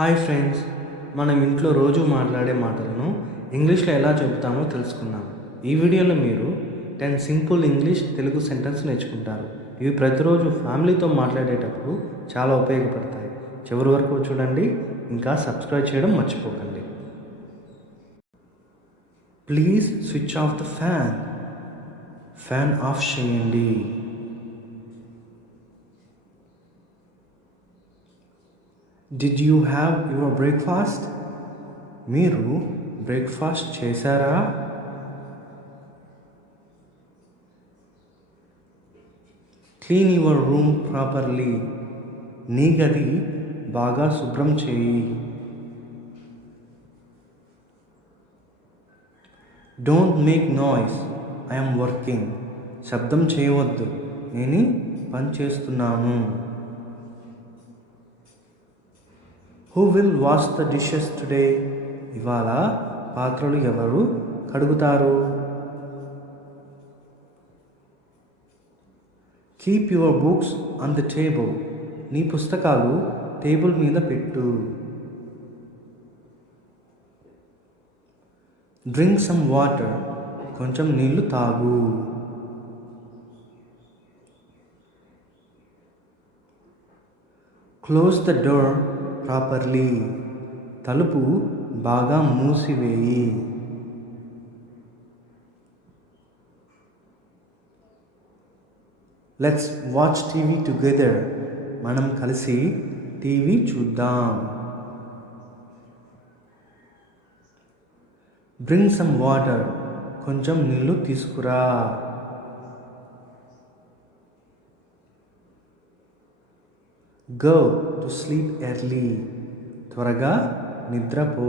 Hi friends, మనం ఇంట్లో రోజు మాట్లాడే మాటలను ఇంగ్లీష్లో ఎలా చెబుతామో తెలుసుకుందాం. ఈ వీడియోలో మీరు 10 సింపుల్ ఇంగ్లీష్ తెలుగు సెంటెన్స్ నేర్చుకుంటారు. ఇవి ప్రతిరోజు ఫ్యామిలీతో మాట్లాడేటప్పుడు చాలా ఉపయోగపడతాయి. చివరి వరకు చూడండి, ఇంకా సబ్స్క్రైబ్ చేయడం మర్చిపోకండి. Please switch off the fan. Fan off చేయండి. Did you have your breakfast? మీరు బ్రేక్ఫాస్ట్ చేశారా? Clean your room properly. నీ గది బాగా శుభ్రం చేయి. Don't make noise, I'm working. శబ్దం చేయవద్దు, నేను పని చేస్తున్నాను. Who will wash the dishes today? ఇవాళ పాత్రలు ఎవరు కడుగుతారు? Keep your books on the table. నీ పుస్తకాలు టేబుల్ మీద పెట్టు. Drink some water. కొంచెం నీళ్లు తాగు. Close the door properly. తలుపు బాగా మూసివేయి. Let's watch TV together. మనం కలిసి టీవీ చూద్దాం. Bring some water. కొంచెం నీళ్లు తీసుకురా. Go to sleep early. త్వరగా నిద్రపో.